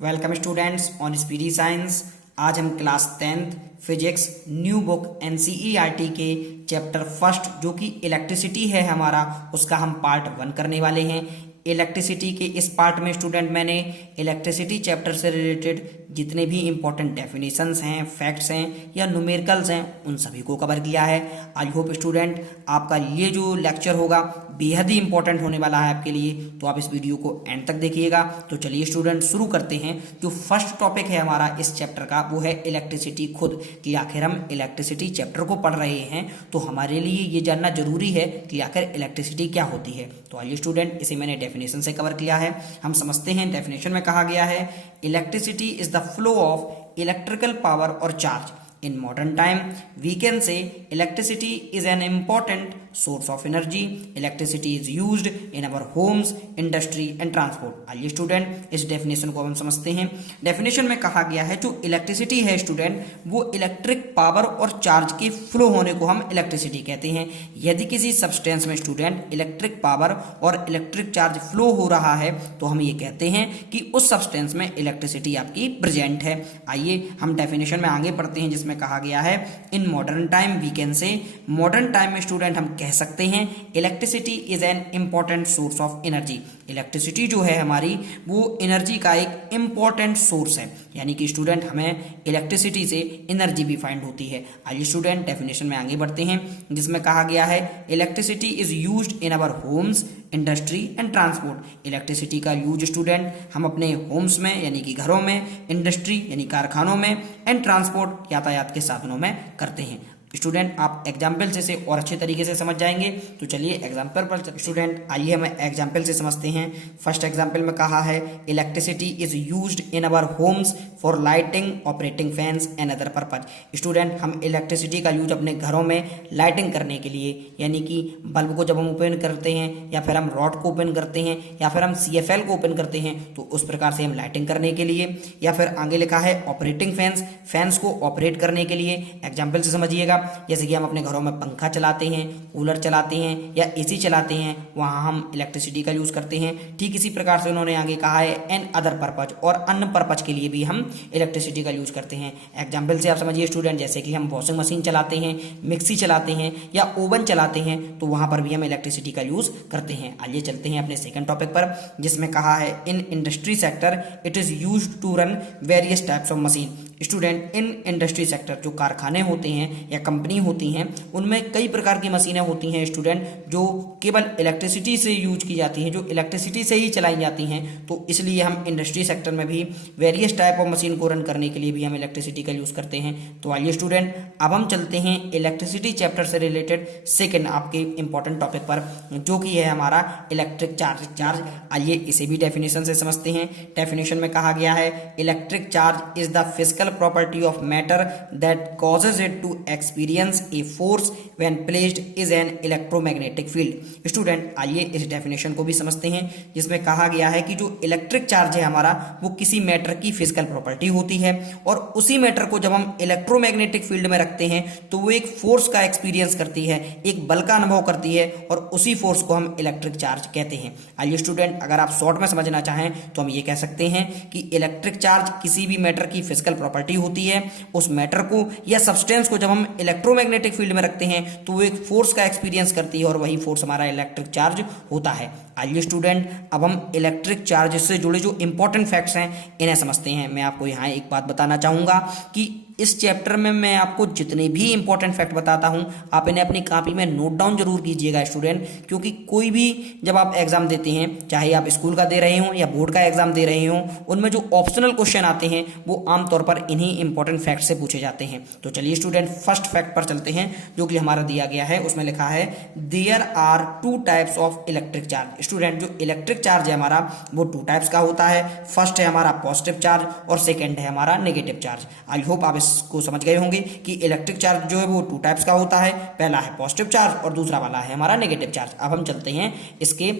Welcome students on speedy science. आज हम class 10th physics new book NCERT के chapter first जो कि इलेक्ट्रिसिटी है हमारा, उसका हम पार्ट 1 करने वाले हैं। इलेक्ट्रिसिटी के इस पार्ट में स्टूडेंट मैंने इलेक्ट्रिसिटी चैप्टर से रिलेटेड जितने भी इंपॉर्टेंट डेफिनेशंस हैं, फैक्ट्स हैं या न्यूमेरिकल्स हैं, उन सभी को कवर किया है। आई होप स्टूडेंट आपका ये जो लेक्चर होगा बेहद ही इंपॉर्टेंट होने वाला है आपके लिए, तो आप इस वीडियो को एंड तक देखिएगा। तो चलिए स्टूडेंट शुरू करते हैं। जो फर्स्ट टॉपिक है हमारा इस चैप्टर का वो है इलेक्ट्रिसिटी खुद, कि आखिर हम इलेक्ट्रिसिटी चैप्टर को पढ़ रहे हैं तो हमारे लिए ये जानना जरूरी है कि आखिर इलेक्ट्रिसिटी क्या होती है। तो आइए स्टूडेंट, इसे मैंने डेफिनेशन से कवर किया है, हम समझते हैं। डेफिनेशन में कहा गया है electricity is the flow of electrical power और charge. In modern time, we can say electricity is an important source of energy. Electricity is used in our homes, industry and transport. आइए student इस डेफिनेशन को हम समझते हैं। Definition में कहा गया है जो इलेक्ट्रिसिटी है स्टूडेंट, वो इलेक्ट्रिक पावर और चार्ज के फ्लो होने को हम इलेक्ट्रिसिटी कहते हैं। यदि किसी सब्सटेंस में स्टूडेंट इलेक्ट्रिक पावर और इलेक्ट्रिक चार्ज फ्लो हो रहा है तो हम ये कहते हैं कि उस सब्सटेंस में इलेक्ट्रिसिटी आपकी प्रेजेंट है। आइए हम डेफिनेशन में आगे पढ़ते हैं, जिसमें कहा गया है in modern time we can say, modern time में स्टूडेंट हम कह सकते हैं electricity is an important source of energy. Electricity जो है हमारी वो एनर्जी का एक इंपॉर्टेंट सोर्स है, यानी कि स्टूडेंट हमें इलेक्ट्रिसिटी से एनर्जी भी फाइंड होती है। आइए स्टूडेंट डेफिनेशन में आगे बढ़ते हैं, जिसमें कहा गया है electricity is used in our homes, industry and transport. Electricity का यूज स्टूडेंट हम अपने होम्स में यानी कि घरों में, इंडस्ट्री यानी कारखानों में एंड ट्रांसपोर्ट यातायात के साधनों में करते हैं। स्टूडेंट आप एग्जाम्पल से और अच्छे तरीके से समझ जाएंगे। तो चलिए एग्जाम्पल पर स्टूडेंट आइए हम एग्जाम्पल से समझते हैं। फर्स्ट एग्जाम्पल में कहा है electricity is used in our homes for lighting, operating fans and other purpose. Student हम इलेक्ट्रिसिटी का यूज अपने घरों में लाइटिंग करने के लिए, यानी कि बल्ब को जब हम ओपन करते हैं या फिर हम रॉड को ओपन करते हैं या फिर हम CFL को ओपन करते हैं तो उस प्रकार से हम लाइटिंग करने के लिए, या फिर आगे लिखा है ऑपरेटिंग फैंस, फैंस को ऑपरेट करने के लिए। एग्जाम्पल से समझिएगा, जैसे कि हम अपने घरों में पंखा चलाते हैं, कूलर चलाते हैं या AC चलाते हैं, वहां हम इलेक्ट्रिसिटी का यूज करते हैं। ठीक इसी प्रकार से उन्होंने आगे कहा है एंड अदर पर्पज, और अन्य पर्पज के लिए भी हम इलेक्ट्रिसिटी का यूज करते हैं। एग्जाम्पल से आप समझिए स्टूडेंट, जैसे कि हम वॉशिंग मशीन चलाते हैं, मिक्सी चलाते हैं या ओवन चलाते हैं तो वहां पर भी हम इलेक्ट्रिसिटी का यूज करते हैं। आइए चलते हैं अपने सेकंड टॉपिक पर, जिसमें कहा है in industry sector it is used to run various types of machine. Student in industry sector जो कारखाने होते हैं या कंपनी होती हैं उनमें कई प्रकार की मशीनें होती हैं स्टूडेंट, जो केवल इलेक्ट्रिसिटी से यूज की जाती हैं, जो इलेक्ट्रिसिटी से ही चलाई जाती हैं। तो इसलिए हम इंडस्ट्री सेक्टर में भी वेरियस टाइप ऑफ मशीन को रन करने के लिए भी हम इलेक्ट्रिसिटी का यूज करते हैं। तो आइए स्टूडेंट अब हम चलते हैं इलेक्ट्रिसिटी चैप्टर से रिलेटेड सेकेंड आपके इंपॉर्टेंट टॉपिक पर, जो कि है हमारा इलेक्ट्रिक चार्ज। आइए इसे भी डेफिनेशन से समझते हैं। डेफिनेशन में कहा गया है electric charge is the physical property of matter that causes it to experience a force when placed is an electromagnetic field। Student आइए इस डेफिनेशन को भी समझते हैं, जिसमें कहा गया है कि जो इलेक्ट्रिक चार्ज है हमारा वो किसी मैटर की फिजिकल प्रॉपर्टी होती है, और उसी मैटर को जब हम इलेक्ट्रोमैग्नेटिक फील्ड में रखते हैं तो वो एक फोर्स का एक्सपीरियंस करती है, एक बल का अनुभव करती है, और उसी फोर्स को हम इलेक्ट्रिक चार्ज कहते हैं। आइए स्टूडेंट अगर आप शॉर्ट में समझना चाहें तो हम ये कह सकते हैं कि इलेक्ट्रिक चार्ज किसी भी मैटर की फिजिकल प्रॉपर्टी होती है। उस मैटर को या सब्सटेंस को जब हम इलेक्ट्रोमैग्नेटिक फील्ड में रखते हैं तो वो एक फोर्स का एक्सपीरियंस करती है, और वही फोर्स हमारा इलेक्ट्रिक चार्ज होता है। आइए स्टूडेंट अब हम इलेक्ट्रिक चार्ज से जुड़े जो इंपॉर्टेंट फैक्ट्स हैं इन्हें समझते हैं। मैं आपको यहाँ एक बात बताना चाहूंगा कि इस चैप्टर में मैं आपको जितने भी इंपॉर्टेंट फैक्ट बताता हूं आप इन्हें अपनी कॉपी में नोट डाउन जरूर कीजिएगा स्टूडेंट, क्योंकि कोई भी जब आप एग्जाम देते हैं, चाहे आप स्कूल का दे रहे हो या बोर्ड का एग्जाम दे रहे हो, उनमें जो ऑप्शनल क्वेश्चन आते हैं वो आमतौर पर इन्हीं इंपॉर्टेंट फैक्ट से पूछे जाते हैं। तो चलिए स्टूडेंट फर्स्ट फैक्ट पर चलते हैं, जो कि हमारा दिया गया है। उसमें लिखा है there are 2 types of electric charge. Student जो इलेक्ट्रिक चार्ज है हमारा वो 2 टाइप्स का होता है। फर्स्ट है हमारा पॉजिटिव चार्ज और सेकेंड है हमारा नेगेटिव चार्ज। आई होप आप को समझ गए होंगे कि इलेक्ट्रिक चार्ज जो है वो 2 टाइप्स का होता है। पहला है पॉजिटिव चार्ज और दूसरा वाला है हमारा नेगेटिव चार्ज। अब हम चलते हैं इसके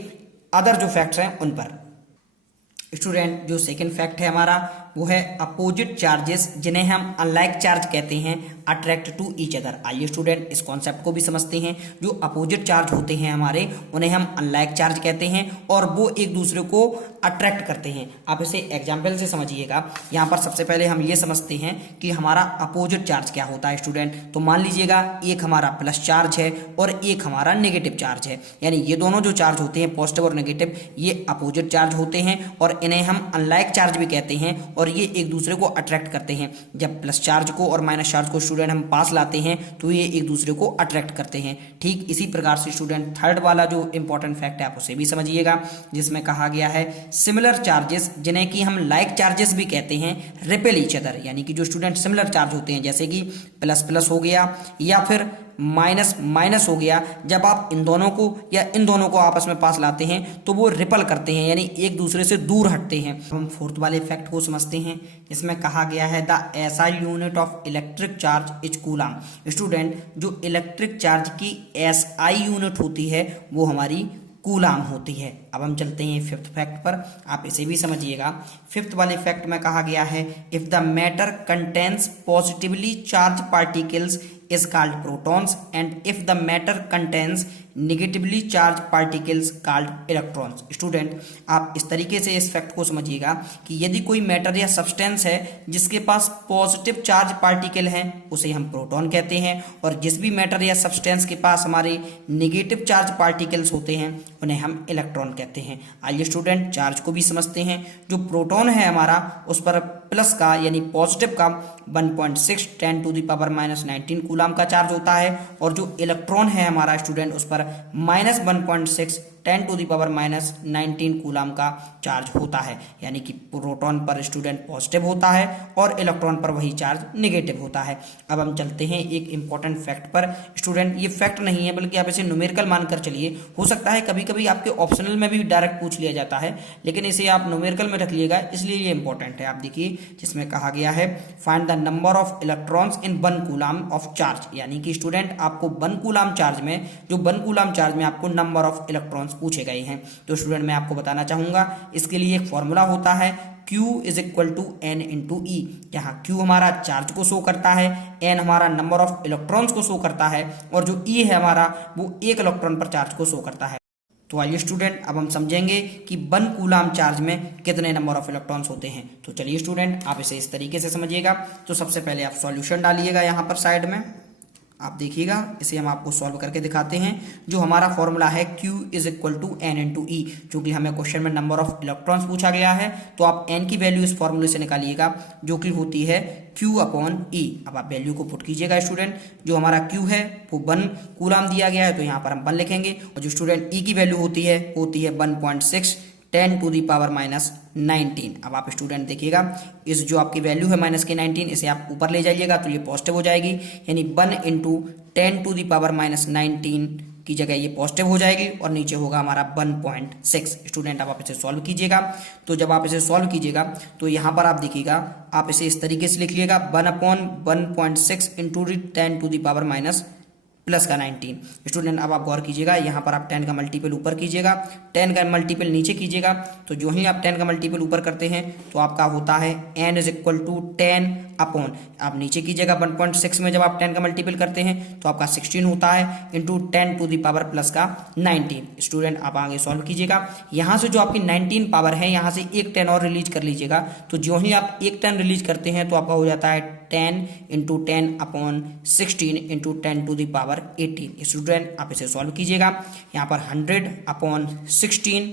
अदर जो फैक्ट्स हैं उन पर। स्टूडेंट जो सेकंड फैक्ट है हमारा वो है अपोजिट चार्जेस जिन्हें हम अनलाइक चार्ज कहते हैं अट्रैक्ट टू ईच अदर। आइए स्टूडेंट इस कॉन्सेप्ट को भी समझते हैं। जो अपोजिट चार्ज होते हैं हमारे, उन्हें हम अनलाइक चार्ज कहते हैं और वो एक दूसरे को अट्रैक्ट करते हैं। आप इसे एग्जाम्पल से समझिएगा। यहाँ पर सबसे पहले हम ये समझते हैं कि हमारा अपोजिट चार्ज क्या होता है स्टूडेंट। तो मान लीजिएगा एक हमारा प्लस चार्ज है और एक हमारा नेगेटिव चार्ज है, यानी ये दोनों जो चार्ज होते हैं पॉजिटिव और नेगेटिव, ये अपोजिट चार्ज होते हैं और इन्हें हम अनलाइक चार्ज भी कहते हैं और ये एक दूसरे को अट्रैक्ट करते हैं। जब प्लस चार्ज को और माइनस चार्ज को स्टूडेंट हम पास लाते हैं तो ये एक दूसरे को अट्रैक्ट करते हैं। ठीक इसी प्रकार से स्टूडेंट थर्ड वाला जो इंपॉर्टेंट फैक्ट है आप उसे भी समझिएगा, जिसमें कहा गया है सिमिलर चार्जेस जिन्हें कि हम लाइक चार्जेस भी कहते हैं रिपेल ईच अदर, यानी कि जो स्टूडेंट सिमिलर चार्ज होते हैं जैसे कि प्लस प्लस हो गया या फिर माइनस माइनस हो गया, जब आप इन दोनों को या इन दोनों को आपस में पास लाते हैं तो वो रिपल करते हैं, यानी एक दूसरे से दूर हटते हैं। हम फोर्थ वाले इफेक्ट को समझते हैं। इसमें कहा गया है the SI unit of electric charge is coulomb. Student जो इलेक्ट्रिक चार्ज की एसआई यूनिट होती है वो हमारी कूलाम होती है। अब हम चलते हैं फिफ्थ फैक्ट पर, आप इसे भी समझिएगा। फिफ्थ वाले फैक्ट में कहा गया है if the matter contains positively charge particles is called protons and if the matter contains negatively charged particles called electrons। Student आप इस तरीके से इस फैक्ट को समझिएगा कि यदि कोई मैटर या सब्सटेंस है जिसके पास पॉजिटिव चार्ज पार्टिकल हैं उसे हम प्रोटॉन कहते हैं और जिस भी मैटर या सब्सटेंस के पास हमारे नेगेटिव चार्ज पार्टिकल्स होते हैं उन्हें हम इलेक्ट्रॉन कहते हैं। आइए स्टूडेंट चार्ज को भी समझते हैं। जो प्रोटॉन है हमारा उस पर प्लस का यानी पॉजिटिव का 1.6 10 टू द पावर -19 कूलाम का चार्ज होता है और जो इलेक्ट्रॉन है हमारा स्टूडेंट उस पर -1.6 10 टू द पावर -19 कूलाम का चार्ज होता है, यानी कि प्रोटॉन पर स्टूडेंट पॉजिटिव होता है और इलेक्ट्रॉन पर वही चार्ज नेगेटिव होता है। अब हम चलते हैं एक इंपॉर्टेंट फैक्ट पर। स्टूडेंट ये फैक्ट नहीं है बल्कि आप इसे न्यूमेरिकल मानकर चलिए। हो सकता है कभी कभी आपके ऑप्शनल में भी डायरेक्ट पूछ लिया जाता है, लेकिन इसे आप न्यूमेरिकल में रख लिएगा, इसलिए ये इंपॉर्टेंट है। आप देखिए जिसमें कहा गया है find the number of electrons in 1 coulomb of charge, यानी कि स्टूडेंट आपको 1 कूलाम चार्ज में, जो 1 कूलाम चार्ज में आपको नंबर ऑफ इलेक्ट्रॉन्स पूछे गए हैं। तो स्टूडेंट मैं आपको बताना चाहूंगा इसके लिए एक फॉर्मूला होता है Q is equal to N into e. यहाँ Q हमारा चार्ज को शो करता है, N हमारा नंबर ऑफ इलेक्ट्रॉन्स को शो करता है और जो E है हमारा वो 1 इलेक्ट्रॉन पर चार्ज को शो करता है। तो आइए स्टूडेंट अब हम समझेंगे कि 1 कूलाम चार्ज में कितने नंबर ऑफ इलेक्ट्रॉन्स होते हैं। तो चलिए स्टूडेंट आप इसे इस तरीके से समझिएगा। तो सबसे पहले आप सॉल्यूशन डालिएगा यहाँ पर साइड में, आप देखिएगा इसे हम आपको सॉल्व करके दिखाते हैं। जो हमारा फॉर्मूला है Q is equal to N into e, चूंकि हमें क्वेश्चन में नंबर ऑफ इलेक्ट्रॉन्स पूछा गया है तो आप N की वैल्यू इस फॉर्मूले से निकालिएगा जो कि होती है Q अपॉन E। अब आप वैल्यू को पुट कीजिएगा स्टूडेंट। जो हमारा Q है वो 1 कूलाम दिया गया है तो यहाँ पर हम 1 लिखेंगे और जो स्टूडेंट E की वैल्यू होती है 1.6 10 टू दी पावर -19। अब आप स्टूडेंट देखिएगा इस जो आपकी वैल्यू है -19 इसे आप ऊपर ले जाइएगा तो ये पॉजिटिव हो जाएगी, यानी 1 इंटू 10 टू दी पावर -19 की जगह ये पॉजिटिव हो जाएगी और नीचे होगा हमारा 1.6। स्टूडेंट अब आप इसे सॉल्व कीजिएगा। तो जब आप इसे सॉल्व कीजिएगा तो यहाँ पर आप देखिएगा आप इसे इस तरीके से लिख लीजिएगा 1/1.6 into 10 to the power plus का 19। स्टूडेंट अब आप गौर कीजिएगा यहाँ पर आप 10 का मल्टीपल ऊपर कीजिएगा, 10 का मल्टीपल नीचे कीजिएगा। तो जो ही आप 10 का मल्टीपल ऊपर करते हैं तो आपका होता है n is equal to 10 upon, आप नीचे कीजिएगा 1.6 में जब आप 10 का मल्टीपल करते हैं तो आपका 16 होता है into 10 to the power plus का 19। स्टूडेंट आप आगे सॉल्व कीजिएगा। यहाँ से जो आपकी 19 पावर है यहाँ से एक 10 और रिलीज कर लीजिएगा। तो जो ही आप एक 10 रिलीज करते हैं तो आपका हो जाता है 10 into 10 upon 16 into 10 to the power 18। Student आप इसे सॉल्व कीजिएगा। यहाँ पर 100 upon 16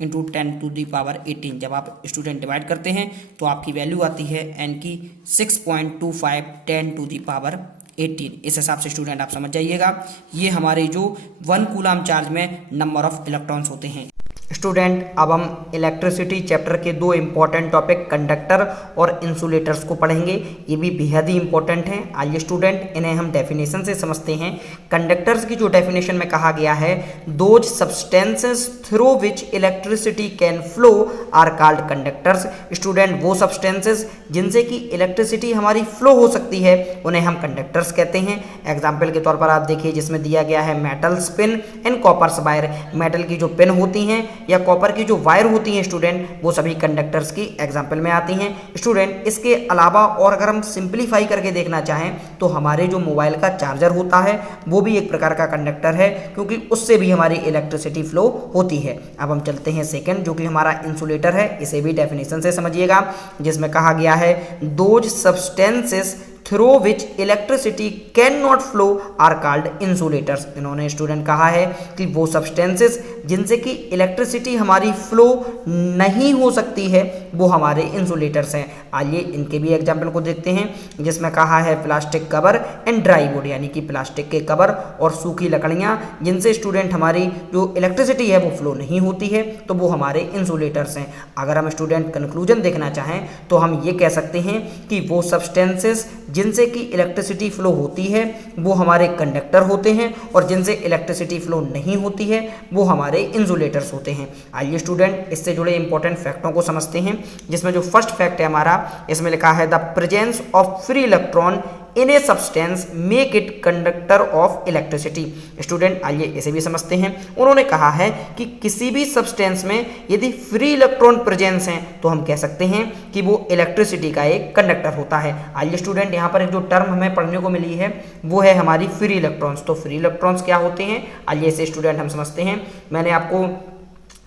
into 10 to the power 18 जब आप स्टूडेंट डिवाइड करते हैं तो आपकी वैल्यू आती है n की 6.25 10 टू दी पावर 18। इस हिसाब से स्टूडेंट आप समझ जाइएगा ये हमारे जो 1 कूलाम चार्ज में नंबर ऑफ इलेक्ट्रॉन्स होते हैं। स्टूडेंट अब हम इलेक्ट्रिसिटी चैप्टर के 2 इंपॉर्टेंट टॉपिक कंडक्टर और इंसुलेटर्स को पढ़ेंगे। ये भी बेहद ही इंपॉर्टेंट हैं। आइए स्टूडेंट इन्हें हम डेफिनेशन से समझते हैं। कंडक्टर्स की जो डेफिनेशन में कहा गया है those substances through which electricity can flow are called conductors. Student वो सब्सटेंसेस जिनसे कि इलेक्ट्रिसिटी हमारी फ्लो हो सकती है उन्हें हम कंडक्टर्स कहते हैं। एग्जाम्पल के तौर पर आप देखिए जिसमें दिया गया है metals pin and coppers wire. Metal की जो पिन होती हैं या कॉपर की जो वायर होती हैं स्टूडेंट, वो सभी कंडक्टर्स की एग्जाम्पल में आती हैं स्टूडेंट। इसके अलावा और अगर हम सिंप्लीफाई करके देखना चाहें तो हमारे जो मोबाइल का चार्जर होता है वो भी एक प्रकार का कंडक्टर है, क्योंकि उससे भी हमारी इलेक्ट्रिसिटी फ्लो होती है। अब हम चलते हैं सेकंड, जो कि हमारा इंसुलेटर है। इसे भी डेफिनेशन से समझिएगा, जिसमें कहा गया है those substances through which electricity can not flow are called insulators. इन्होंने स्टूडेंट कहा है कि वो सब्सटेंसेस जिनसे कि इलेक्ट्रिसिटी हमारी फ्लो नहीं हो सकती है वो हमारे इंसुलेटर्स हैं। आइए इनके भी एग्जाम्पल को देखते हैं, जिसमें कहा है plastic cover and dry would, यानी कि प्लास्टिक के कवर और सूखी लकड़ियाँ जिनसे स्टूडेंट हमारी जो इलेक्ट्रिसिटी है वो फ्लो नहीं होती है, तो वो हमारे इंसुलेटर्स हैं। अगर हम स्टूडेंट कंक्लूजन देखना चाहें तो हम ये कह सकते हैं कि वो सब्सटेंसेस जिनसे कि इलेक्ट्रिसिटी फ्लो होती है वो हमारे कंडक्टर होते हैं, और जिनसे इलेक्ट्रिसिटी फ्लो नहीं होती है वो हमारे इंसुलेटर्स होते हैं। आइए स्टूडेंट इससे जुड़े इंपॉर्टेंट फैक्टों को समझते हैं, जिसमें जो फर्स्ट फैक्ट है हमारा, इसमें लिखा है the presence of free electron in a substance make it conductor of electricity. Student आइए इसे भी समझते हैं। उन्होंने कहा है कि किसी भी सब्सटेंस में यदि फ्री इलेक्ट्रॉन प्रेजेंस हैं तो हम कह सकते हैं कि वो इलेक्ट्रिसिटी का एक कंडक्टर होता है। आइए स्टूडेंट यहाँ पर एक जो टर्म हमें पढ़ने को मिली है वो है हमारी फ्री इलेक्ट्रॉन्स। तो फ्री इलेक्ट्रॉन्स क्या होते हैं, आइए इसे स्टूडेंट हम समझते हैं। मैंने आपको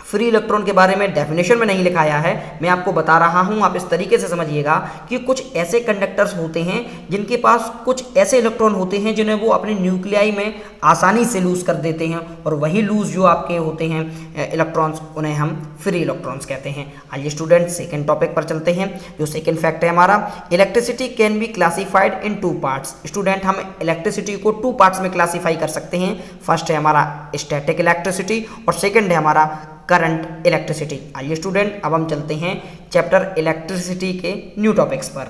फ्री इलेक्ट्रॉन के बारे में डेफिनेशन में नहीं लिखाया है, मैं आपको बता रहा हूं, आप इस तरीके से समझिएगा कि कुछ ऐसे कंडक्टर्स होते हैं जिनके पास कुछ ऐसे इलेक्ट्रॉन होते हैं जिन्हें वो अपने न्यूक्लियाई में आसानी से लूज कर देते हैं, और वही लूज जो आपके होते हैं इलेक्ट्रॉन्स उन्हें हम फ्री इलेक्ट्रॉन्स कहते हैं। आइए स्टूडेंट सेकेंड टॉपिक पर चलते हैं। जो सेकेंड फैक्ट है हमारा, electricity can be classified in 2 parts. Student हम इलेक्ट्रिसिटी को 2 पार्ट्स में क्लासीफाई कर सकते हैं। फर्स्ट है हमारा स्टैटिक इलेक्ट्रिसिटी और सेकेंड है हमारा करंट इलेक्ट्रिसिटी। आइए स्टूडेंट अब हम चलते हैं चैप्टर इलेक्ट्रिसिटी के न्यू टॉपिक्स पर।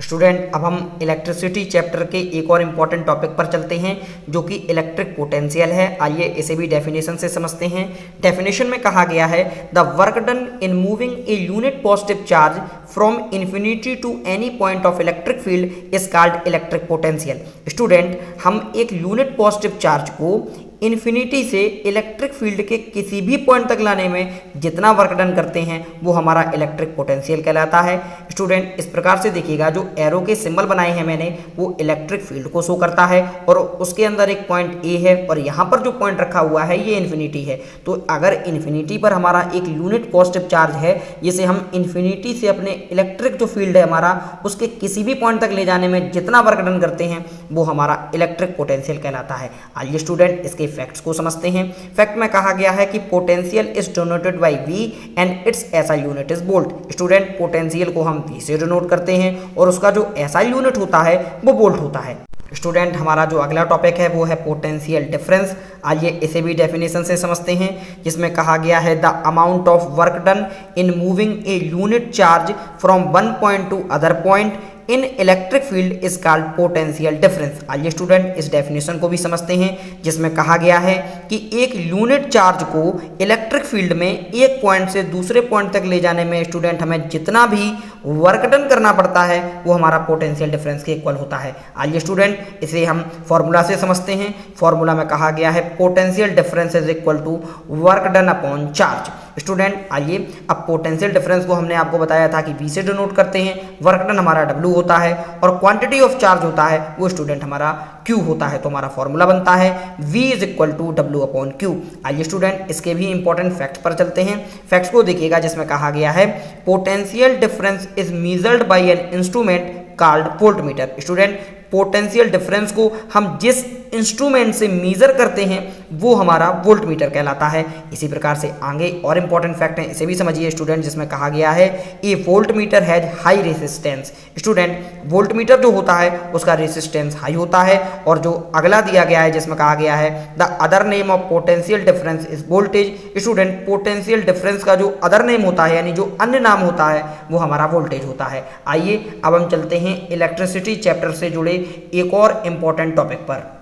स्टूडेंट अब हम इलेक्ट्रिसिटी चैप्टर के एक और इम्पॉर्टेंट टॉपिक पर चलते हैं, जो कि इलेक्ट्रिक पोटेंशियल है। आइए इसे भी डेफिनेशन से समझते हैं। डेफिनेशन में कहा गया है the work done in moving a unit positive charge from infinity to any point of electric field is called electric potential. Student हम एक यूनिट पॉजिटिव चार्ज को इन्फिनिटी से इलेक्ट्रिक फील्ड के किसी भी पॉइंट तक लाने में जितना वर्क डन करते हैं वो हमारा इलेक्ट्रिक पोटेंशियल कहलाता है। स्टूडेंट इस प्रकार से देखिएगा, जो एरो के सिंबल बनाए हैं मैंने वो इलेक्ट्रिक फील्ड को शो करता है, और उसके अंदर एक पॉइंट ए है और यहाँ पर जो पॉइंट रखा हुआ है ये इन्फिनिटी है। तो अगर इन्फिनिटी पर हमारा एक यूनिट पॉजिटिव चार्ज है जिसे हम इन्फिनिटी से अपने इलेक्ट्रिक जो फील्ड है हमारा उसके किसी भी पॉइंट तक ले जाने में जितना वर्क डन करते हैं वो हमारा इलेक्ट्रिक पोटेंशियल कहलाता है। आइए स्टूडेंट इसके फैक्ट्स को समझते हैं। फैक्ट में कहा गया है कि potential is denoted by V and it's SI unit is volt. Student potential को हम V से डिनोट करते हैं और उसका जो SI यूनिट होता है वो वोल्ट होता है। स्टूडेंट हमारा जो अगला टॉपिक है वो है पोटेंशियल डिफरेंस। आइए इसे भी डेफिनेशन से समझते हैं, जिसमें कहा गया है the amount of work done in moving a unit charge from one point two other point in electric field is called potential difference. आइए स्टूडेंट इस डेफिनेशन को भी समझते हैं, जिसमें कहा गया है कि एक यूनिट चार्ज को इलेक्ट्रिक फील्ड में एक पॉइंट से दूसरे पॉइंट तक ले जाने में स्टूडेंट हमें जितना भी वर्क डन करना पड़ता है वो हमारा पोटेंशियल डिफरेंस के इक्वल होता है। आइए स्टूडेंट इसे हम फॉर्मूला से समझते हैं। फॉर्मूला में कहा गया है potential difference is equal to work done upon charge. Student आइए अब पोटेंशियल डिफरेंस को हमने आपको बताया था कि V से डिनोट करते हैं, वर्क डन हमारा W होता है और क्वांटिटी ऑफ चार्ज होता है वो स्टूडेंट हमारा Q होता है। तो हमारा फॉर्मूला बनता है V is equal to W upon Q। आइए स्टूडेंट इसके भी इंपॉर्टेंट फैक्ट्स पर चलते हैं। फैक्ट्स को देखिएगा, जिसमें कहा गया है potential difference is measured by an instrument called voltmeter. Student potential difference को हम जिस इंस्ट्रूमेंट से मेजर करते हैं वो हमारा वोल्टमीटर कहलाता है। इसी प्रकार से आगे और इंपॉर्टेंट फैक्ट हैं, इसे भी समझिए स्टूडेंट, जिसमें कहा गया है a voltmeter has high resistance. Student voltmeter जो होता है उसका रेसिस्टेंस हाई होता है, और जो अगला दिया गया है जिसमें कहा गया है the other name of potential difference is voltage. Student potential difference का जो अदर नेम होता है यानी जो अन्य नाम होता है वो हमारा वोल्टेज होता है। आइए अब हम चलते हैं इलेक्ट्रिसिटी चैप्टर से जुड़े एक और इंपॉर्टेंट टॉपिक पर।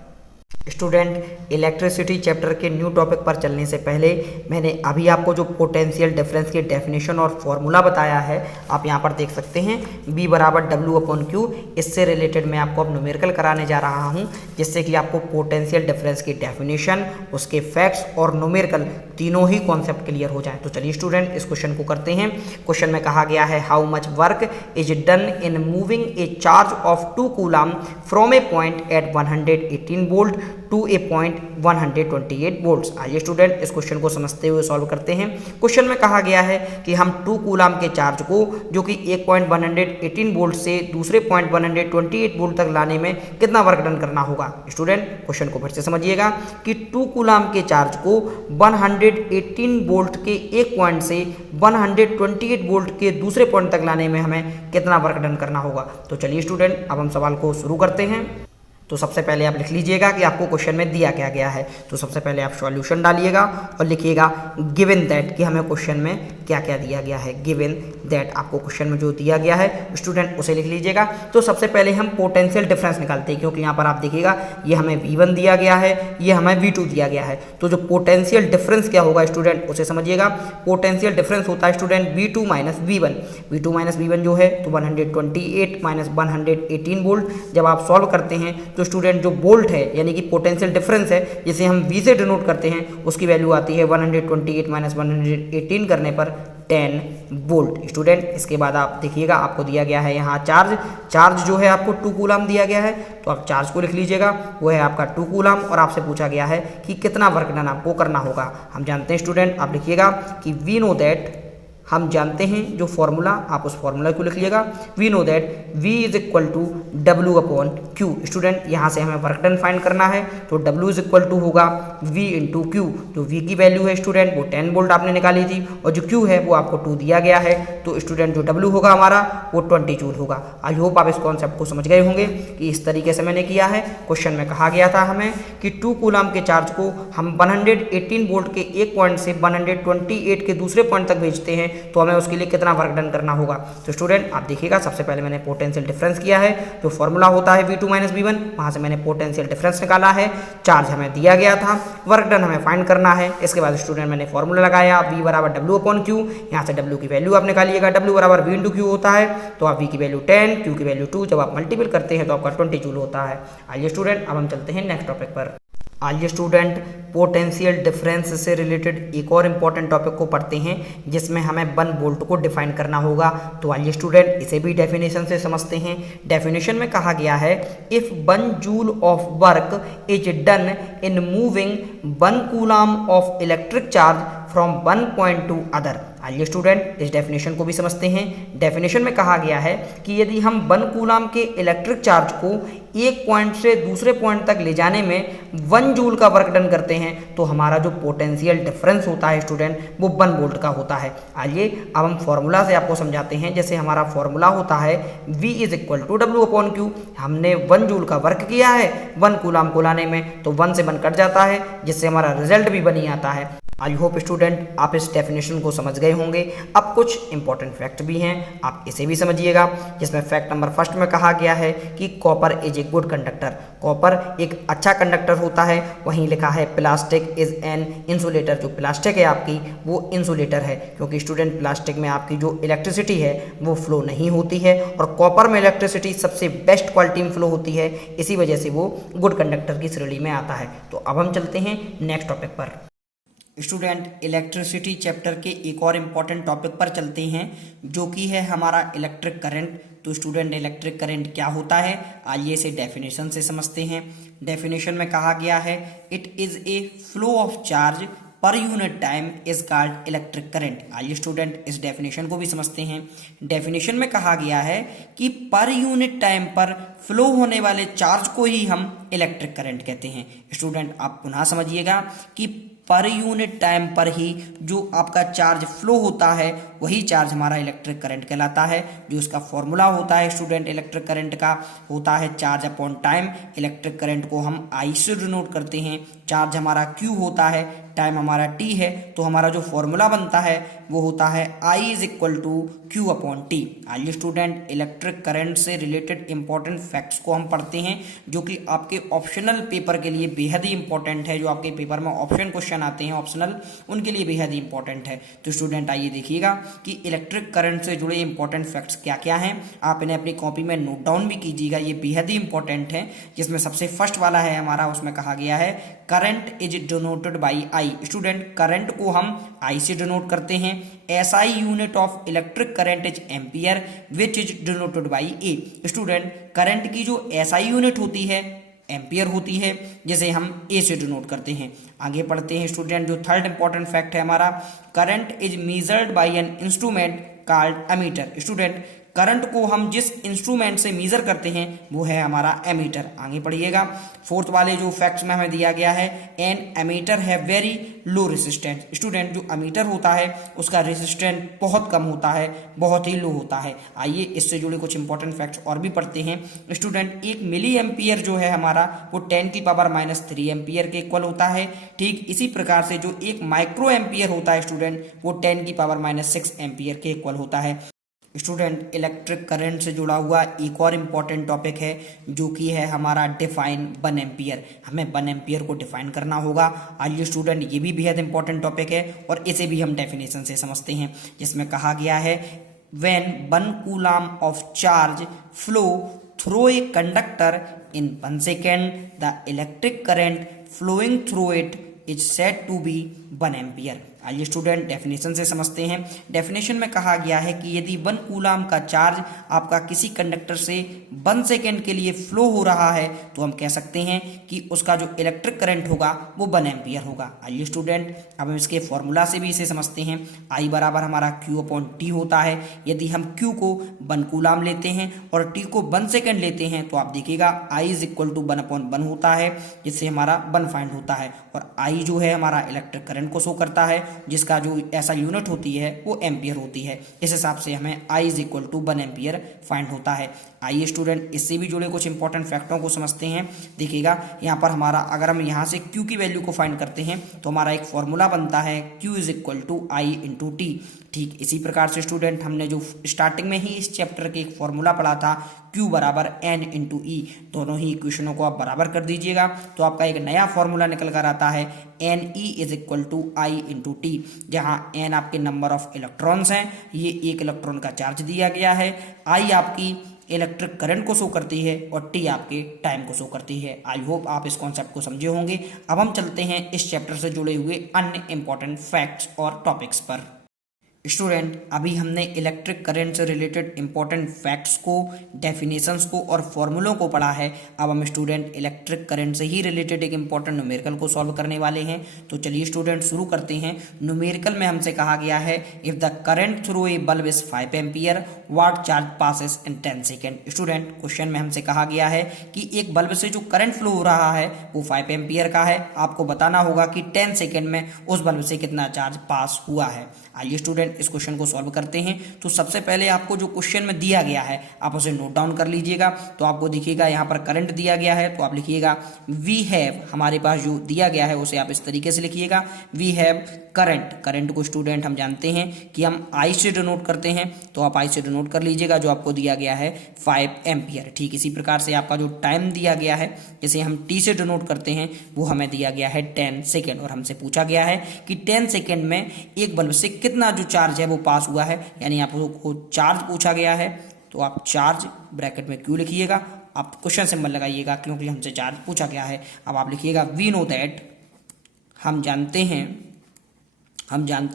स्टूडेंट, इलेक्ट्रिसिटी चैप्टर के न्यू टॉपिक पर चलने से पहले मैंने अभी आपको जो पोटेंशियल डिफरेंस की डेफिनेशन और फॉर्मूला बताया है, आप यहाँ पर देख सकते हैं B बराबर W/Q। इससे रिलेटेड मैं आपको अब न्यूमेरिकल कराने जा रहा हूँ, जिससे कि आपको पोटेंशियल डिफरेंस की डेफिनेशन, उसके फैक्ट्स और न्यूमेरिकल तीनों ही कॉन्सेप्ट क्लियर हो जाए। तो चलिए स्टूडेंट, इस क्वेश्चन को करते हैं। क्वेश्चन में कहा गया है how much work is done in moving a charge of 2 coulomb from a point at 118 volt to a point 128 volts. आइए स्टूडेंट, इस क्वेश्चन को समझते हुए सॉल्व करते हैं। क्वेश्चन में कहा गया है कि हम 2 कूलम के चार्ज को, जो कि एक पॉइंट 118 वोल्ट से दूसरे पॉइंट 128 वोल्ट तक लाने में कितना वर्क डन करना होगा। स्टूडेंट, क्वेश्चन को फिर से समझिएगा कि 2 कूलम के चार्ज को 118 वोल्ट के एक पॉइंट से 128 वोल्ट के दूसरे पॉइंट तक लाने में हमें कितना वर्क डन करना होगा। तो चलिए स्टूडेंट, अब हम सवाल को शुरू करते हैं। तो सबसे पहले आप लिख लीजिएगा कि आपको क्वेश्चन में दिया क्या गया है। तो सबसे पहले आप सॉल्यूशन डालिएगा और लिखिएगा गिवन दैट, कि हमें क्वेश्चन में क्या क्या दिया गया है। गिवन दैट, आपको क्वेश्चन में जो दिया गया है स्टूडेंट उसे लिख लीजिएगा। तो सबसे पहले हम पोटेंशियल डिफरेंस निकालते हैं, क्योंकि यहाँ पर आप देखिएगा ये हमें V1 दिया गया है, ये हमें V2 दिया गया है। तो जो पोटेंशियल डिफरेंस क्या होगा स्टूडेंट, उसे समझिएगा। पोटेंशियल डिफरेंस होता है student V2 minus V1। V2 minus V1 जो है तो 128 माइनस 118 वोल्ट। जब आप सॉल्व करते हैं तो स्टूडेंट जो वोल्ट है, यानी कि पोटेंशियल डिफरेंस है, जिसे हम V से डिनोट करते हैं, उसकी वैल्यू आती है 128 माइनस 118 करने पर 10 वोल्ट। स्टूडेंट, इसके बाद आप देखिएगा आपको दिया गया है यहाँ चार्ज जो है आपको 2 कूलम दिया गया है। तो आप चार्ज को लिख लीजिएगा, वो है आपका 2 कूलम, और आपसे पूछा गया है कि कितना वर्क डन आपको करना होगा। हम जानते हैं स्टूडेंट, आप लिखिएगा कि वी नो दैट, हम जानते हैं जो फॉर्मूला, आप उस फॉर्मूला को लिख लीजिएगा। We know that V is equal to W/Q। Student, यहाँ से हमें वर्क डन फाइंड करना है, तो W इज इक्वल टू होगा V इंटू Q। जो V की वैल्यू है स्टूडेंट वो 10 वोल्ट आपने निकाली थी, और जो Q है वो आपको 2 दिया गया है। तो स्टूडेंट जो W होगा हमारा वो 20 जूल होगा। आई होप आप इस कॉन्सेप्ट को समझ गए होंगे कि इस तरीके से मैंने किया है। क्वेश्चन में कहा गया था हमें कि 2 कूलम के चार्ज को हम 118 वोल्ट के एक पॉइंट से 128 के दूसरे पॉइंट तक भेजते हैं, तो हमें उसके लिए कितना वर्क डन करना होगा। तो स्टूडेंट, आप देखिएगा, सबसे पहले मैंने पोटेंशियल डिफरेंस किया है। जो फॉर्मूला होता है V2 माइनस V1, वहां से मैंने पोटेंशियल डिफरेंस निकाला है। चार्ज हमें दिया गया था, वर्क डन हमें फाइंड करना है। इसके बाद स्टूडेंट मैंने फॉर्मूला लगाया V बराबर W/Q। यहाँ से W की वैल्यू आप निकालिएगा, W बराबर V इंटू Q होता है। तो आप V की वैल्यू 10, Q की वैल्यू 2, जब आप मल्टीपल करते हैं तो आपका 20 जूल होता है। आइए स्टूडेंट, अब हम चलते हैं नेक्स्ट टॉपिक पर। आइए स्टूडेंट, पोटेंशियल डिफरेंस से रिलेटेड एक और इम्पॉर्टेंट टॉपिक को पढ़ते हैं, जिसमें हमें 1 वोल्ट को डिफाइन करना होगा। तो आइए स्टूडेंट, इसे भी डेफिनेशन से समझते हैं। डेफिनेशन में कहा गया है if 1 joule of work is done in moving 1 coulomb of electric charge from 1 point two other. आइए स्टूडेंट, इस डेफिनेशन को भी समझते हैं। डेफिनेशन में कहा गया है कि यदि हम 1 कूलम के इलेक्ट्रिक चार्ज को एक पॉइंट से दूसरे पॉइंट तक ले जाने में 1 जूल का वर्क डन करते हैं, तो हमारा जो पोटेंशियल डिफरेंस होता है स्टूडेंट वो 1 वोल्ट का होता है। आइए अब हम फॉर्मूला से आपको समझाते हैं। जैसे हमारा फॉर्मूला होता है V is equal to W/Q। हमने 1 जूल का वर्क किया है 1 कूलम को लाने में, तो 1 से 1 कट जाता है, जिससे हमारा रिजल्ट भी 1 ही आता है। आई होप स्टूडेंट आप इस डेफिनेशन को समझ गए होंगे। अब कुछ इंपॉर्टेंट फैक्ट भी हैं, आप इसे भी समझिएगा। जिसमें फैक्ट नंबर फर्स्ट में कहा गया है कि copper is a good conductor. Copper एक अच्छा कंडक्टर होता है। वहीं लिखा है प्लास्टिक इज एन इंसुलेटर। जो प्लास्टिक है आपकी वो इंसुलेटर है, क्योंकि स्टूडेंट प्लास्टिक में आपकी जो इलेक्ट्रिसिटी है वो फ्लो नहीं होती है, और कॉपर में इलेक्ट्रिसिटी सबसे बेस्ट क्वालिटी में फ्लो होती है। इसी वजह से वो गुड कंडक्टर की श्रेणी में आता है। तो अब हम चलते हैं नेक्स्ट टॉपिक पर। स्टूडेंट, इलेक्ट्रिसिटी चैप्टर के एक और इम्पॉर्टेंट टॉपिक पर चलते हैं, जो कि है हमारा इलेक्ट्रिक करंट। तो स्टूडेंट, इलेक्ट्रिक करंट क्या होता है, आइए इसे डेफिनेशन से समझते हैं। डेफिनेशन में कहा गया है it is a flow of charge per unit time is called electric current. आइए स्टूडेंट, इस डेफिनेशन को भी समझते हैं। डेफिनेशन में कहा गया है कि पर यूनिट टाइम पर फ्लो होने वाले चार्ज को ही हम इलेक्ट्रिक करंट कहते हैं। स्टूडेंट, आप पुनः समझिएगा कि पर यूनिट टाइम पर ही जो आपका चार्ज फ्लो होता है वही चार्ज हमारा इलेक्ट्रिक करंट कहलाता है। जो इसका फॉर्मूला होता है स्टूडेंट इलेक्ट्रिक करंट का होता है charge upon time. Electric current को हम I से डिनोट करते हैं। चार्ज हमारा Q होता है टाइम हमारा t है, तो हमारा जो फॉर्मूला बनता है वो होता है I is equal to Q upon T. आइए स्टूडेंट इलेक्ट्रिक करंट से रिलेटेड इंपॉर्टेंट फैक्ट्स को हम पढ़ते हैं, जो कि आपके ऑप्शनल पेपर के लिए बेहद ही इंपॉर्टेंट है। जो आपके पेपर में ऑप्शन क्वेश्चन आते हैं ऑप्शनल, उनके लिए बेहद ही इंपॉर्टेंट है। तो स्टूडेंट आइए देखिएगा कि इलेक्ट्रिक करंट से जुड़े इंपॉर्टेंट फैक्ट्स क्या क्या हैं। आप इन्हें अपनी कॉपी में नोट डाउन भी कीजिएगा, ये बेहद ही इंपॉर्टेंट है। जिसमें सबसे फर्स्ट वाला है हमारा, उसमें कहा गया है current is denoted by I. Student current को हम आई से डिनोट करते हैं। SI unit of electric current is ampere which is denoted by A. Student current की जो SI यूनिट होती है एम्पियर होती है, जिसे हम ए से डिनोट करते हैं। आगे पढ़ते हैं स्टूडेंट। जो थर्ड इंपॉर्टेंट फैक्ट है हमारा, current is measured by an instrument called ammeter. Student current को हम जिस इंस्ट्रूमेंट से मेजर करते हैं वो है हमारा एमीटर। आगे पढ़िएगा। फोर्थ वाले जो फैक्ट्स में हमें दिया गया है, एन एमीटर है वेरी लो रेसिस्टेंस। स्टूडेंट जो एमीटर होता है उसका रेसिस्टेंस बहुत कम होता है, बहुत ही लो होता है। आइए इससे जुड़े कुछ इंपॉर्टेंट फैक्ट्स और भी पढ़ते हैं। स्टूडेंट एक मिली एम्पियर जो है हमारा वो 10⁻³ एम्पियर के इक्वल होता है। ठीक इसी प्रकार से जो एक माइक्रो एम्पियर होता है स्टूडेंट, वो 10⁻⁶ एम्पियर के इक्वल होता है। स्टूडेंट इलेक्ट्रिक करंट से जुड़ा हुआ एक और इम्पॉर्टेंट टॉपिक है, जो कि है हमारा डिफाइन 1 एम्पियर। हमें 1 एम्पियर को डिफाइन करना होगा। आइए स्टूडेंट, ये भी बेहद इंपॉर्टेंट टॉपिक है और इसे भी हम डेफिनेशन से समझते हैं, जिसमें कहा गया है when 1 coulomb of charge flow through a conductor in 1 second the electric current flowing through it is said to be 1 ampere. आइए स्टूडेंट डेफिनेशन से समझते हैं। डेफिनेशन में कहा गया है कि यदि 1 कूलम का चार्ज आपका किसी कंडक्टर से 1 सेकेंड के लिए फ्लो हो रहा है, तो हम कह सकते हैं कि उसका जो इलेक्ट्रिक करंट होगा वो 1 एम्पियर होगा। आइए स्टूडेंट, अब हम इसके फॉर्मूला से भी इसे समझते हैं। आई बराबर हमारा क्यू अपॉन टी होता है। यदि हम क्यू को 1 कूलम लेते हैं और टी को 1 सेकेंड लेते हैं, तो आप देखिएगा आई इज इक्वल टू 1/1 होता है, जिससे हमारा 1 फाइंड होता है। और आई जो है हमारा इलेक्ट्रिक करंट को शो करता है, जिसका जो ऐसा यूनिट होती है वो एम्पियर होती है। इस हिसाब से हमें I is equal to 1 ampere find होता है। आइए स्टूडेंट, इससे भी जुड़े कुछ इंपॉर्टेंट फैक्टरों को समझते हैं। देखिएगा यहाँ पर हमारा, अगर हम यहाँ से Q की वैल्यू को फाइंड करते हैं तो हमारा एक फॉर्मूला बनता है Q is equal to I into T. ठीक इसी प्रकार से स्टूडेंट, हमने जो स्टार्टिंग में ही इस चैप्टर के एक फॉर्मूला पढ़ा था, Q बराबर N इंटू ई। दोनों ही इक्वेशनों को आप बराबर कर दीजिएगा तो आपका एक नया फॉर्मूला निकल कर आता है N E is equal to I into T, जहाँ N आपके नंबर ऑफ इलेक्ट्रॉन्स हैं, ये 1 इलेक्ट्रॉन का चार्ज दिया गया है, I आपकी इलेक्ट्रिक करंट को शो करती है और टी आपके टाइम को शो करती है। आई होप आप इस कॉन्सेप्ट को समझे होंगे। अब हम चलते हैं इस चैप्टर से जुड़े हुए अन्य इंपॉर्टेंट फैक्ट्स और टॉपिक्स पर। स्टूडेंट, अभी हमने इलेक्ट्रिक करंट से रिलेटेड इंपॉर्टेंट फैक्ट्स को, डेफिनेशंस को और फॉर्मूलों को पढ़ा है। अब हम स्टूडेंट इलेक्ट्रिक करंट से ही रिलेटेड एक इंपॉर्टेंट न्यूमेरिकल को सॉल्व करने वाले हैं। तो चलिए स्टूडेंट शुरू करते हैं। न्यूमेरिकल में हमसे कहा गया है if the current through a bulb is 5 ampere what charge passes in 10 second. Student, question में हमसे कहा गया है कि एक बल्ब से जो करंट फ्लो हो रहा है वो 5 एम्पियर का है। आपको बताना होगा कि 10 सेकेंड में उस बल्ब से कितना चार्ज पास हुआ है। आइए स्टूडेंट, इस क्वेश्चन को सॉल्व करते हैं। तो सबसे पहले आपको जो क्वेश्चन में दिया गया है आप उसे नोट डाउन कर लीजिएगा। तो आपको दिखेगा यहाँ पर करंट दिया गया है, तो आप लिखिएगा वी हैव, हमारे पास जो दिया गया है उसे आप इस तरीके से लिखिएगा, वी हैव करंट। करंट को स्टूडेंट हम जानते हैं कि हम आई से डिनोट करते हैं, तो आप आई से डिनोट कर लीजिएगा, जो आपको दिया गया है 5 एम्पियर। ठीक इसी प्रकार से आपका जो टाइम दिया गया है, जिसे हम टी से डिनोट करते हैं, वो हमें दिया गया है 10 सेकेंड। और हमसे पूछा गया है कि 10 सेकेंड में एक बल्ब से कितना जो चार्ज है वो पास हुआ है, यानी आपको चार्ज पूछा गया है। तो आप चार्ज ब्रैकेट में क्यों लिखिएगा, आप क्वेश्चन सिंबल लगाइएगा क्योंकि हमसे चार्ज पूछा गया है। अब आप लिखिएगा वी नो दैट, हम जानते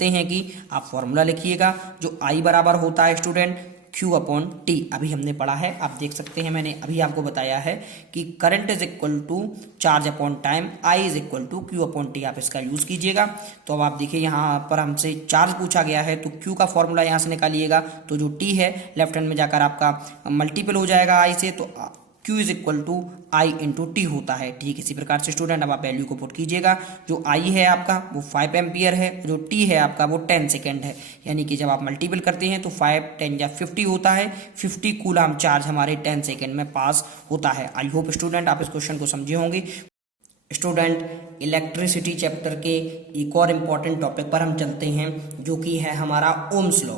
हैं कि आप फॉर्मूला लिखिएगा जो आई बराबर होता है स्टूडेंट Q अपॉन टी। अभी हमने पढ़ा है, आप देख सकते हैं, मैंने अभी आपको बताया है कि current is equal to charge upon time, I is equal to Q upon T. आप इसका यूज कीजिएगा। तो अब आप देखिए यहाँ पर हमसे चार्ज पूछा गया है, तो Q का फॉर्मूला यहाँ से निकालिएगा, तो जो T है लेफ्ट हैंड में जाकर आपका मल्टीपल हो जाएगा आई से, तो Q is equal to I into T होता है। ठीक इसी प्रकार से स्टूडेंट, अब आप वैल्यू को पुट कीजिएगा। जो आई है आपका वो 5 एम्पियर है, जो टी है आपका वो 10 सेकेंड है, यानी कि जब आप मल्टीपल करते हैं तो 5 10 या 50 होता है। 50 कूलम चार्ज हमारे 10 सेकेंड में पास होता है। आई होप स्टूडेंट आप इस क्वेश्चन को समझे होंगे। स्टूडेंट इलेक्ट्रिसिटी चैप्टर के एक और इम्पॉर्टेंट टॉपिक पर हम चलते हैं, जो कि है हमारा ओम्स लॉ।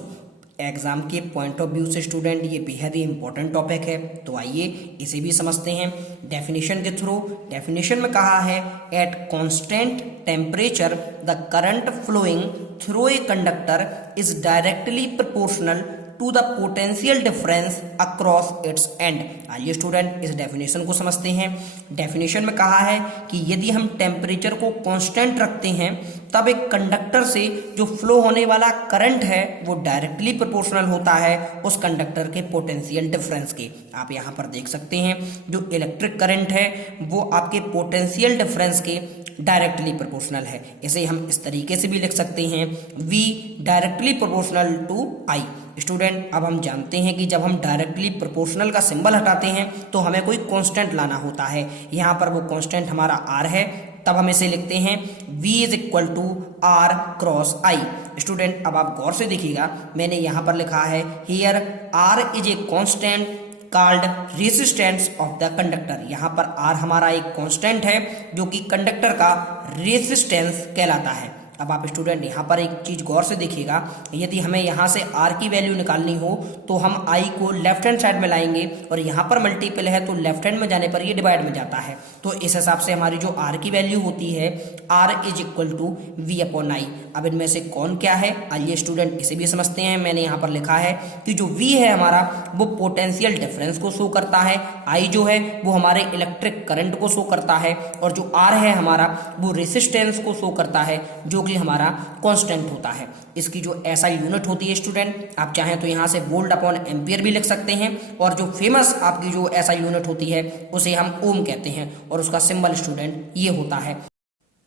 एग्जाम के पॉइंट ऑफ व्यू से स्टूडेंट ये बेहद ही इंपॉर्टेंट टॉपिक है, तो आइए इसे भी समझते हैं डेफिनेशन के थ्रू। डेफिनेशन में कहा है at constant temperature the current flowing through a conductor is directly proportional to the potential difference across its end. आइए स्टूडेंट इस डेफिनेशन को समझते हैं। डेफिनेशन में कहा है कि यदि हम टेम्परेचर को कांस्टेंट रखते हैं तब एक कंडक्टर से जो फ्लो होने वाला करंट है वो डायरेक्टली प्रोपोर्शनल होता है उस कंडक्टर के पोटेंशियल डिफरेंस के। आप यहाँ पर देख सकते हैं जो इलेक्ट्रिक करंट है वो आपके पोटेंशियल डिफरेंस के डायरेक्टली प्रोपोर्शनल है। इसे हम इस तरीके से भी लिख सकते हैं V directly proportional to I। Student अब हम जानते हैं कि जब हम डायरेक्टली प्रोपोर्शनल का सिंबल हटाते हैं तो हमें कोई कांस्टेंट लाना होता है। यहाँ पर वो कांस्टेंट हमारा R है, तब हम इसे लिखते हैं V is equal to R cross I। Student अब आप गौर से देखिएगा, मैंने यहाँ पर लिखा है here R is a constant called resistance of the conductor. यहाँ पर R हमारा एक कांस्टेंट है जो कि कंडक्टर का रेजिस्टेंस कहलाता है। अब आप स्टूडेंट यहाँ पर एक चीज गौर से देखिएगा, यदि हमें यहाँ से R की वैल्यू निकालनी हो तो हम I को लेफ्ट हैंड साइड में लाएंगे और यहाँ पर मल्टीपल है तो लेफ्ट हैंड में जाने पर ये डिवाइड में जाता है। तो इस हिसाब से हमारी जो R की वैल्यू होती है R is equal to V upon I। अब इनमें से कौन क्या है आइए स्टूडेंट इसे भी समझते हैं। मैंने यहाँ पर लिखा है कि जो V है हमारा वो पोटेंशियल डिफरेंस को शो करता है, I जो है वो हमारे इलेक्ट्रिक करंट को शो करता है और जो R है हमारा वो रेसिस्टेंस को शो करता है जो हमारा कांस्टेंट होता है। इसकी जो ऐसा यूनिट होती है स्टूडेंट, आप चाहें तो यहां से वोल्ट अपॉन एम्पियर भी लिख सकते हैं और जो फेमस आपकी जो ऐसा यूनिट होती है उसे हम ओम कहते हैं और उसका सिंबल स्टूडेंट ये होता है।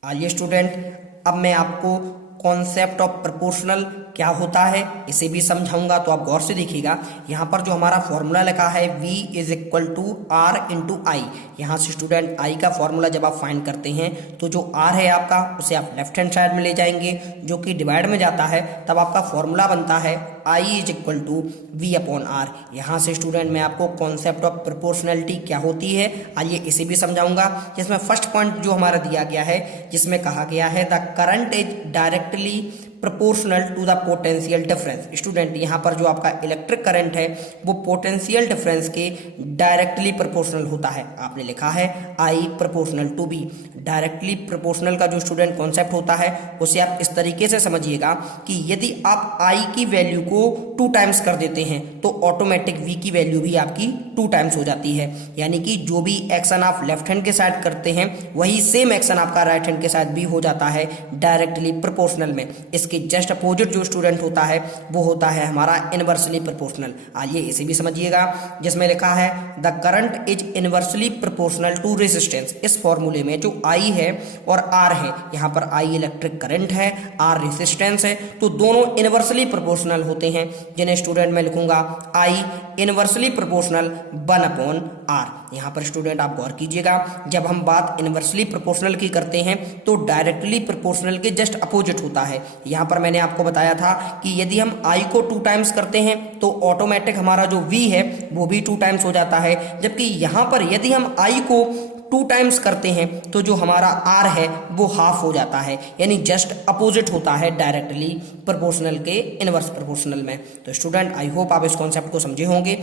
आइए स्टूडेंट अब मैं आपको कॉन्सेप्ट ऑफ प्रोपोर्शनल क्या होता है इसे भी समझाऊंगा, तो आप गौर से देखिएगा। यहाँ पर जो हमारा फॉर्मूला लिखा है V is equal to R into I। यहाँ से स्टूडेंट I का फॉर्मूला जब आप फाइंड करते हैं तो जो R है आपका उसे आप लेफ्ट हैंड साइड में ले जाएंगे जो कि डिवाइड में जाता है, तब आपका फॉर्मूला बनता है I is equal to V upon R। यहाँ से स्टूडेंट मैं आपको कॉन्सेप्ट ऑफ प्रोपोर्शनलिटी क्या होती है आइए इसे भी समझाऊंगा। जिसमें फर्स्ट पॉइंट जो हमारा दिया गया है जिसमें कहा गया है the current is directly proportional to the potential difference. Student यहाँ पर जो आपका इलेक्ट्रिक करंट है वो पोटेंशियल डिफरेंस के डायरेक्टली प्रोपोर्शनल होता है। आपने लिखा है I proportional to B। Directly proportional का जो स्टूडेंट कॉन्सेप्ट होता है उसे आप इस तरीके से समझिएगा कि यदि आप I की वैल्यू को 2 टाइम्स कर देते हैं तो ऑटोमेटिक V की वैल्यू भी आपकी 2 टाइम्स हो जाती है। यानी कि जो भी एक्शन आप लेफ्ट हैंड के साइड करते हैं वही सेम एक्शन आपका राइट हैंड के साइड भी हो जाता है डायरेक्टली प्रोपोर्शनल में। इसके जस्ट अपोजिट जो स्टूडेंट होता है वो होता है हमारा इनवर्सली प्रोपोर्शनल। आइए इसे भी समझिएगा जिसमें लिखा है the current is inversely proportional to resistance. इस फॉर्मूले में जो I है और R है, यहाँ पर I इलेक्ट्रिक करंट है, R रेजिस्टेंस है, तो दोनों इनवर्सली प्रोपोर्शनल होते हैं जिन्हें स्टूडेंट मैं लिखूंगा I inversely proportional 1 upon R। यहाँ पर स्टूडेंट आप गौर कीजिएगा, जब हम बात इनवर्सली प्रोपोर्शनल की करते हैं तो डायरेक्टली प्रोपोर्शनल के जस्ट अपोजिट होता है। यहाँ पर मैंने आपको बताया था कि यदि हम I को 2 टाइम्स करते हैं तो ऑटोमेटिक हमारा जो V है वो भी 2 टाइम्स हो जाता है, जबकि यहाँ पर यदि हम I को 2 टाइम्स करते हैं तो जो हमारा R है वो हाफ हो जाता है, यानी जस्ट अपोजिट होता है डायरेक्टली प्रोपोर्शनल के इनवर्स प्रोपोर्शनल में। तो स्टूडेंट आई होप आप इस कॉन्सेप्ट को समझे होंगे।